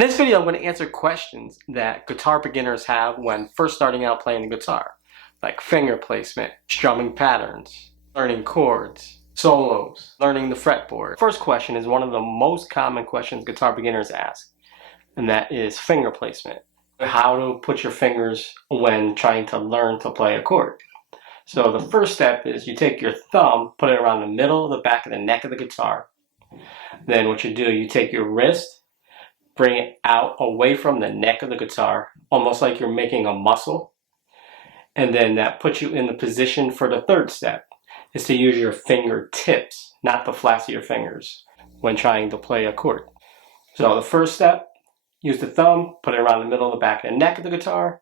In this video, I'm going to answer questions that guitar beginners have when first starting out playing the guitar, like finger placement, strumming patterns, learning chords, solos, learning the fretboard. First question is one of the most common questions guitar beginners ask, and that is finger placement. How to put your fingers when trying to learn to play a chord. So the first step is you take your thumb, put it around the middle of the back of the neck of the guitar. Then what you do, you take your wrist, bring it out away from the neck of the guitar, almost like you're making a muscle. And then that puts you in the position for the third step, is to use your fingertips, not the flats of your fingers, when trying to play a chord. So the first step, use the thumb, put it around the middle of the back of the neck of the guitar.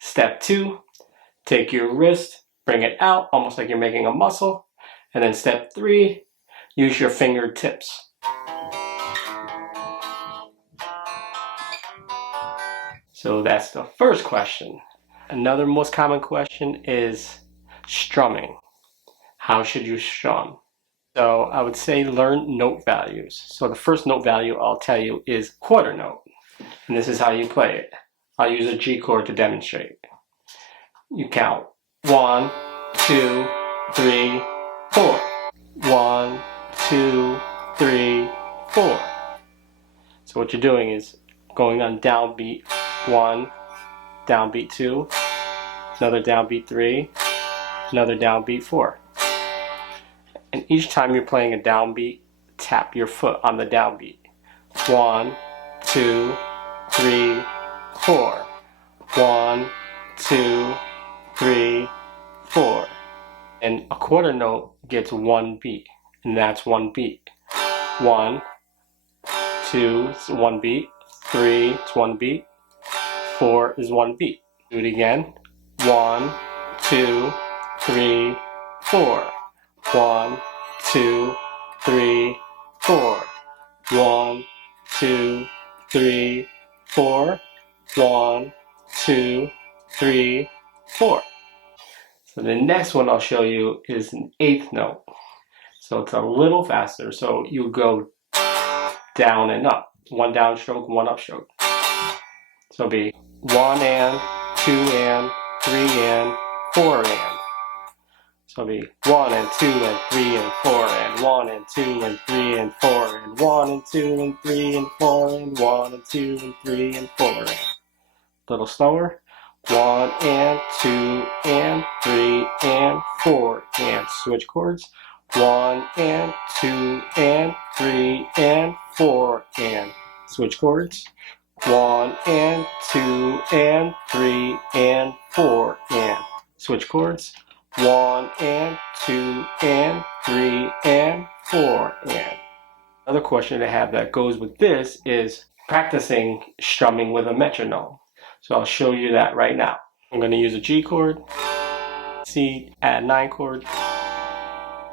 Step 2, take your wrist, bring it out, almost like you're making a muscle. And then step 3, use your fingertips. So that's the first question. Another most common question is strumming. How should you strum? So I would say learn note values. So the first note value I'll tell you is quarter note. And this is how you play it. I'll use a G chord to demonstrate. You count 1, 2, 3, 4. 1, 2, 3, 4. So what you're doing is going on downbeat 1, downbeat 2, another downbeat 3, another downbeat 4. And each time you're playing a downbeat, tap your foot on the downbeat. 1, 2, 3, 4. 1, 2, 3, 4. And a quarter note gets one beat, and that's one beat. 1, 2 is one beat, 3 is one beat, 4 is one beat. Do it again. 1, 2, 3, 4. 1, 2, 3, 4. 1, 2, 3, 4. 1, 2, 3, 4. So the next one I'll show you is an eighth note. So it's a little faster. So you go down and up. One downstroke, one upstroke. So it'll be 1 and, 2 and, 3 and, 4 and. So it'll be 1 and 2 and 3 and 4 and 1 and 2 and 3 and 4 and 1 and 2 and 3 and 4 and 1 and 2 and 3 and 4 and. A little slower. 1 and 2 and 3 and 4 and switch chords. 1 and 2 and 3 and 4 and switch chords. 1 and 2 and 3 and 4 and switch chords. 1 and 2 and 3 and 4 and. Another question I have that goes with this is practicing strumming with a metronome. So I'll show you that right now. I'm going to use a G chord, C, add 9 chord.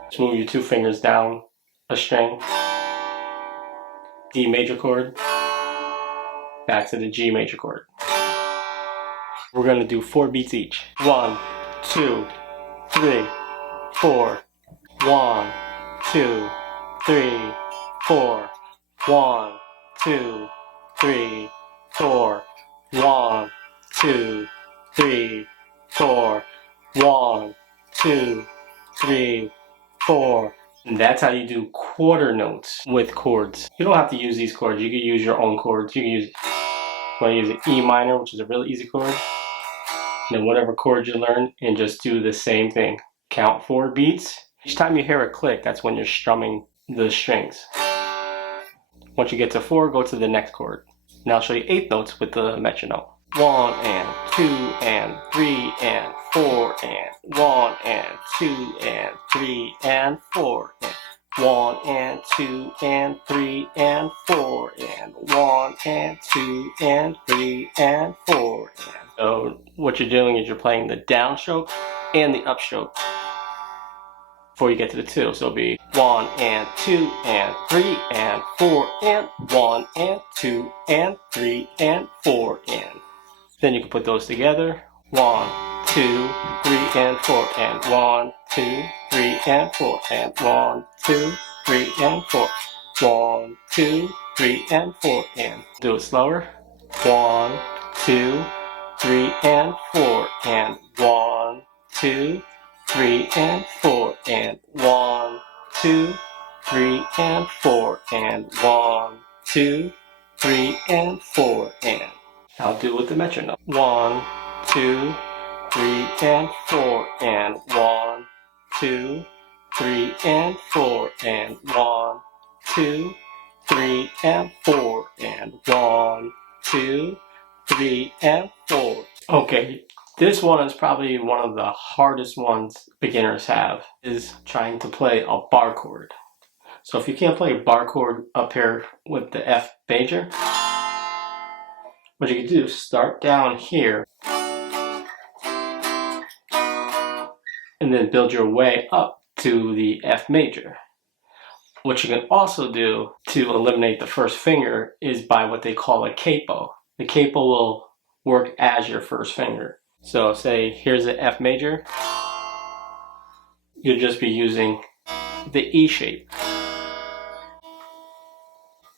Just move your 2 fingers down a string. D major chord, back to the G major chord. We're going to do 4 beats each. 1, 2, 3, 4. 1, 2, 3, 4. 1, 2, 3, 4. 1, 2, 3, 4. 1, 2, 3, 4. And that's how you do quarter notes with chords. You don't have to use these chords. You can use your own chords. You can use, you want to use an E minor, which is a really easy chord. And then whatever chord you learn, and just do the same thing. Count 4 beats. Each time you hear a click, that's when you're strumming the strings. Once you get to 4, go to the next chord. Now I'll show you 8 notes with the metronome. 1 and 2 and 3 and 4 and 1 and 2 and 3 and 4 and 1 and 2 and 3 and 4 and 1 and 2 and 3 and 4 and. So what you're doing is you're playing the downstroke and the upstroke before you get to the 2. So it'll be 1 and 2 and 3 and 4 and 1 and 2 and 3 and 4 and. Then you can put those together. 1, 2, 3 and 4 and 1, 2, 3 and 4 and 1, 2, 3 and 4. 1, 2, 3 and 4 and. Do it slower. 1, 2, 3 and 4 and. 1, 2, 3 and 4 and. 1, 2, 3 and 4 and. 1, 2, 3 and 4 and. I'll do it with the metronome. 1, 2, 3 and 4 and. 1, 2, 3 and 4 and. 1, 2, 3 and 4 and. 1, 2, 3 and 4. Okay, this one is probably one of the hardest ones beginners have, is trying to play a bar chord. So if you can't play a bar chord up here with the F major, what you can do is start down here and then build your way up to the F major. What you can also do to eliminate the first finger is by what they call a capo. The capo will work as your first finger. So say here's the F major, you'll just be using the E shape.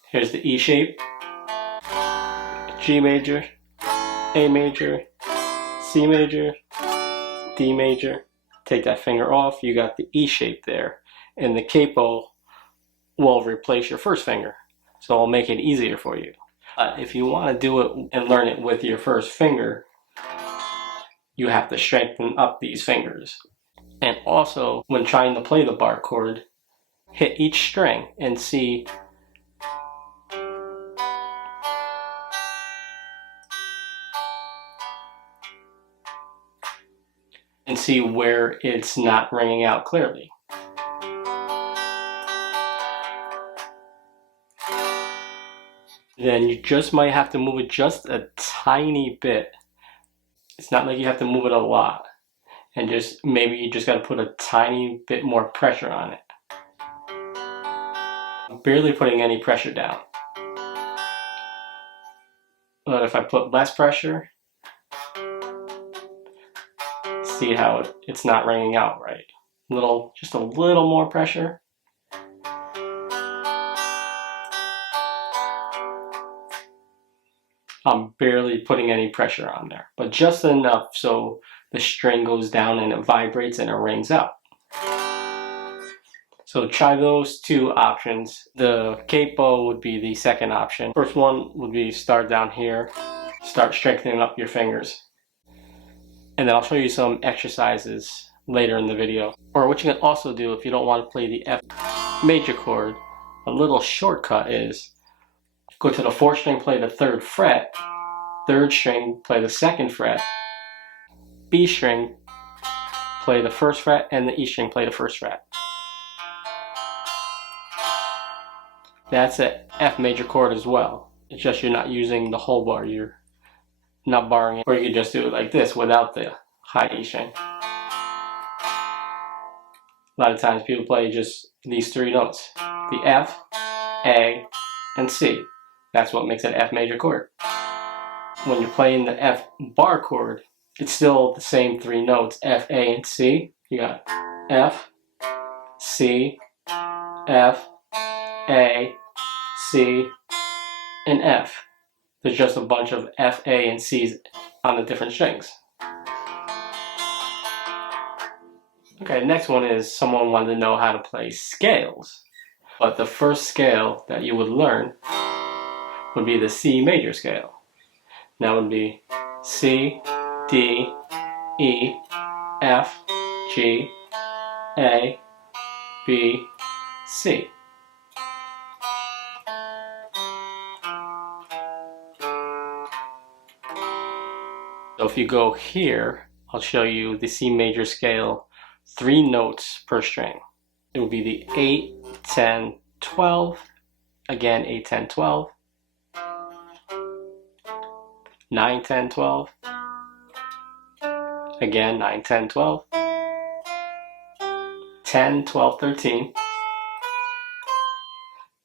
Here's the E shape, G major, A major, C major, D major. Take that finger off, you got the E shape there. And the capo will replace your first finger. So it'll make it easier for you. If you want to do it and learn it with your first finger, you have to strengthen up these fingers. And also, when trying to play the bar chord, hit each string and see where it's not ringing out clearly. Then you just might have to move it just a tiny bit. It's not like you have to move it a lot. And just maybe you just got to put a tiny bit more pressure on it. I'm barely putting any pressure down. But if I put less pressure, see how it's not ringing out right. Just a little more pressure. I'm barely putting any pressure on there, but just enough so the string goes down and it vibrates and it rings out. So try those two options. The capo would be the second option. First one would be start down here, start strengthening up your fingers. And then I'll show you some exercises later in the video. Or what you can also do if you don't want to play the F major chord, a little shortcut is go to the 4th string, play the 3rd fret, 3rd string, play the 2nd fret, B string, play the 1st fret, and the E string, play the 1st fret. That's an F major chord as well. It's just you're not using the whole bar, you're not barring it. Or you can just do it like this without the high E string. A lot of times people play just these 3 notes. The F, A, and C. That's what makes it an F major chord. When you're playing the F bar chord, it's still the same 3 notes, F, A, and C. You got F, C, F, A, C, and F. There's just a bunch of F, A, and C's on the different strings. Okay, next one is someone wanted to know how to play scales. But the first scale that you would learn would be the C major scale. That would be C, D, E, F, G, A, B, C. So if you go here, I'll show you the C major scale, 3 notes per string. It will be the 8, 10, 12, again 8, 10, 12, 9, 10, 12, again 9, 10, 12, 10, 12, 13,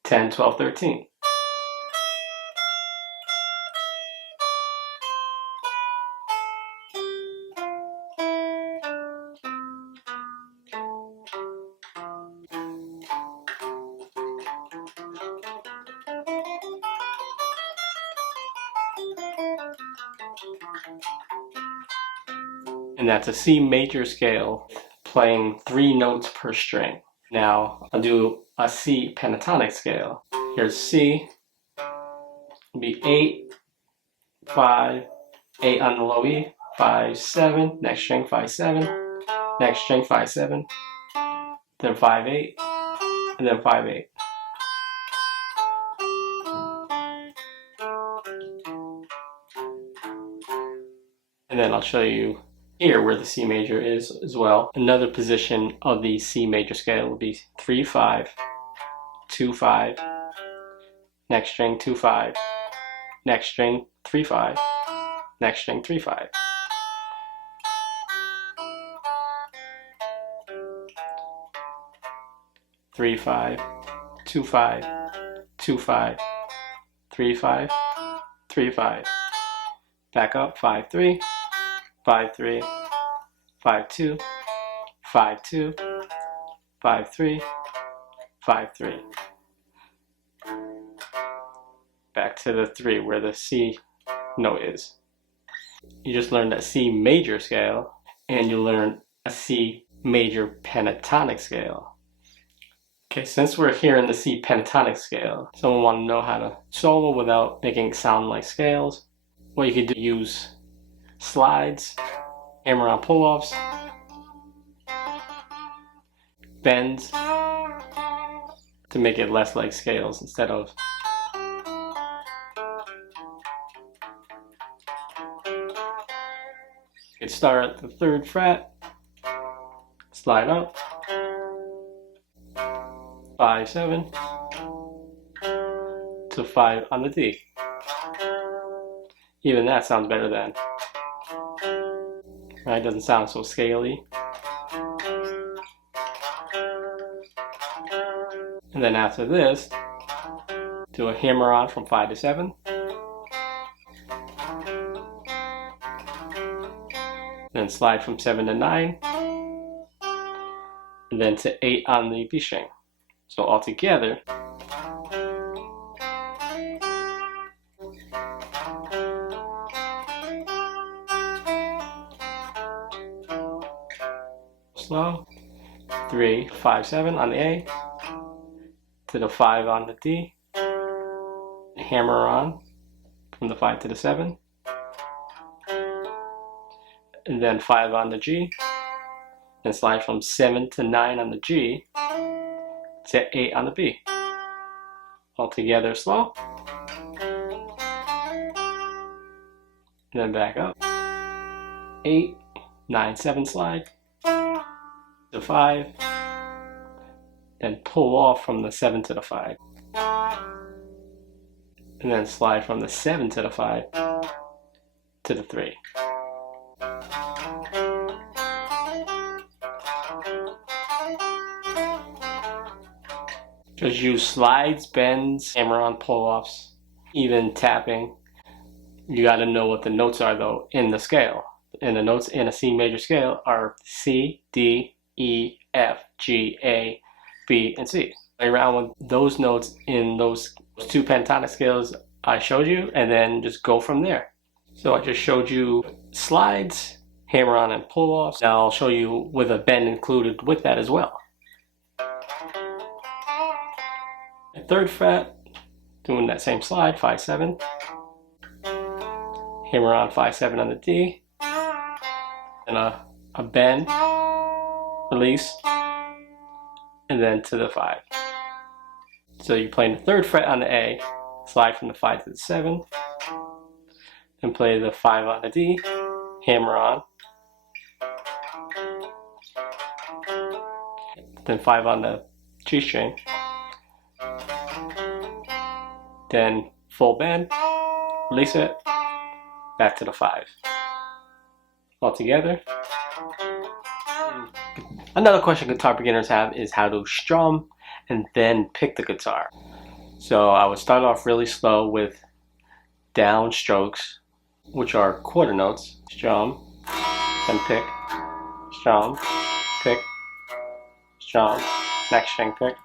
10, 12, 13. And that's a C major scale playing 3 notes per string. Now I'll do a C pentatonic scale. Here's C, it'll be 8, 5, 8 on the low E, 5, 7, next string 5, 7, next string 5, 7, then 5, 8, and then 5, 8. And then I'll show you here where the C major is as well. Another position of the C major scale will be 3, 5, 2, 5, next string 2, 5, next string 3, 5, next string 3, 5. Three, 5, 2, 5, 2, 5, 3, 5, 3, 5. Back up, 5, 3, 5, 3, 5, 2, 5, 2, 5, 3, 5, 3. Back to the 3 where the C note is. You just learned a C major scale, and you learned a C major pentatonic scale. Okay, since we're here in the C pentatonic scale, someone want to know how to solo without making it sound like scales. What you could do, use slides, hammer on pull-offs, bends to make it less like scales instead of. You could start at the 3rd fret, slide up, 5, 7, to 5 on the D. Even that sounds better then. Right? Doesn't sound so scaly. And then after this, do a hammer on from 5 to 7. Then slide from 7 to 9. And then to 8 on the B string. So all together, slow, 3, 5, 7 on the A, to the 5 on the D, hammer on from the 5 to the 7, and then 5 on the G, and slide from 7 to 9 on the G, to 8 on the B. All together slow, and then back up, 8, 9, 7 slide, to 5, then pull off from the 7 to the 5, and then slide from the 7 to the 5 to the 3. Just use slides, bends, hammer on pull-offs, even tapping. You got to know what the notes are though in the scale. And the notes in a C major scale are C, D, E, F, G, A, B, and C. Play around with those notes in those 2 pentatonic scales I showed you, and then just go from there. So I just showed you slides, hammer on and pull offs. Now I'll show you with a bend included with that as well. At 3rd fret, doing that same slide, 5, 7. Hammer on 5, 7 on the D, and a bend, release, and then to the 5. So you're playing the 3rd fret on the A, slide from the 5 to the 7, then play the 5 on the D, hammer on, then 5 on the G string, then full bend, release it, back to the 5. All together. Another question guitar beginners have is how to strum and then pick the guitar. So I would start off really slow with down strokes, which are quarter notes. Strum, then pick, strum, pick, strum, next string pick.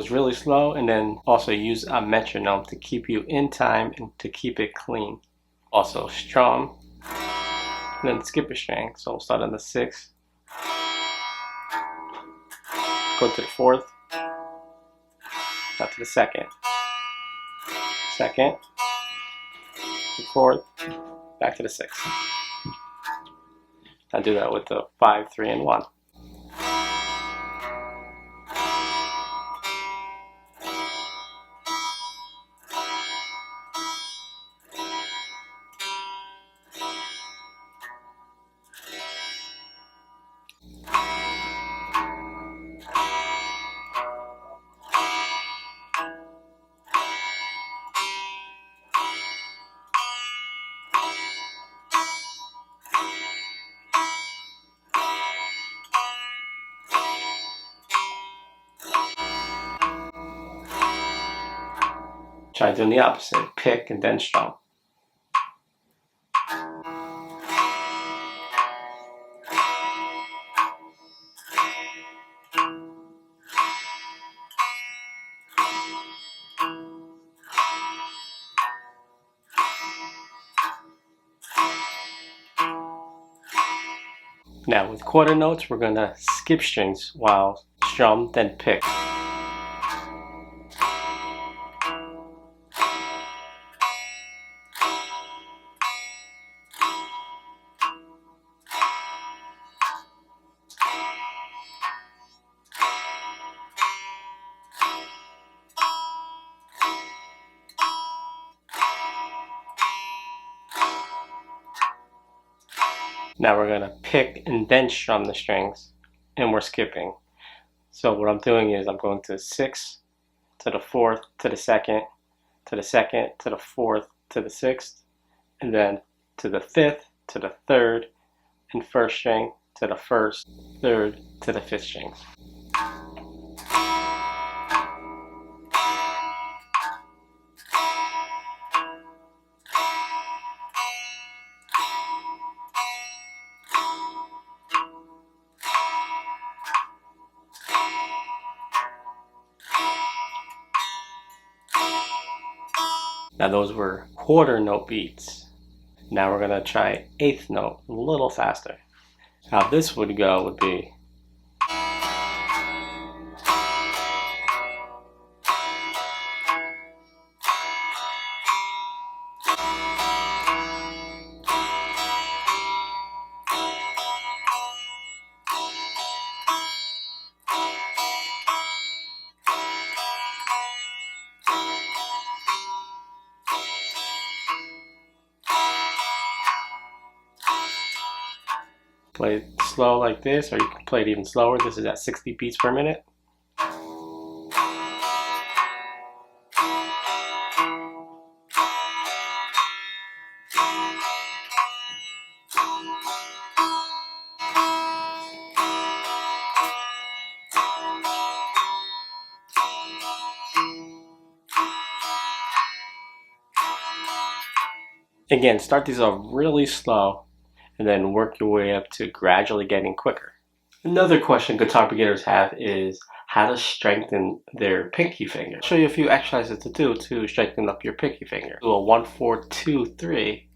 It's really slow, and then also use a metronome to keep you in time and to keep it clean. Also strum, and then skip a string. So we'll start on the 6th, go to the 4th, not to the 2nd, 2nd, the 4th, back to the 6th. I do that with the 5, 3, and 1. Try doing the opposite, pick and then strum. Now with quarter notes, we're gonna skip strings while strum, then pick. Now we're gonna pick and then strum the strings, and we're skipping. So what I'm doing is I'm going to the 6th, to the 4th, to the 2nd, to the 2nd, to the 4th, to the 6th, and then to the 5th, to the 3rd, and 1st string, to the 1st, 3rd, to the 5th strings. Now those were quarter note beats. Now we're gonna try 8th note, a little faster. How this would go would be play it slow like this, or you can play it even slower. This is at 60 beats per minute. Again, start these off really slow and then work your way up to gradually getting quicker. Another question guitar beginners have is how to strengthen their pinky finger. I'll show you a few exercises to do to strengthen up your pinky finger. Do a 1, 4, 2, 3.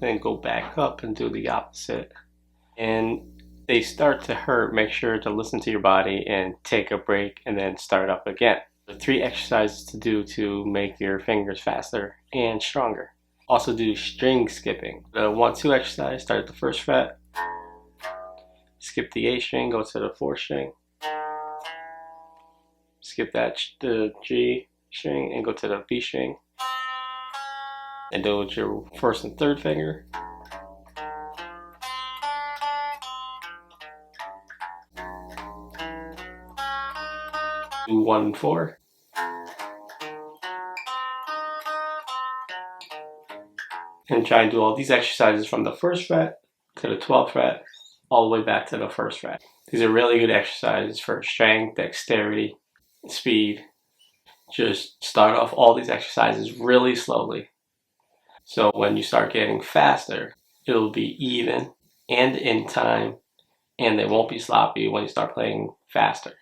Then go back up and do the opposite. And they start to hurt, make sure to listen to your body and take a break and then start up again. The 3 exercises to do to make your fingers faster and stronger. Also do string skipping. The 1, 2 exercise, start at the 1st fret, skip the A string, go to the 4th string, skip the G string and go to the B string, and do it with your 1st and 3rd finger. Do 1 and 4. And try and do all these exercises from the 1st fret to the 12th fret, all the way back to the 1st fret. These are really good exercises for strength, dexterity, speed. just start off all these exercises really slowly. So when you start getting faster, it'll be even and in time, and they won't be sloppy when you start playing faster.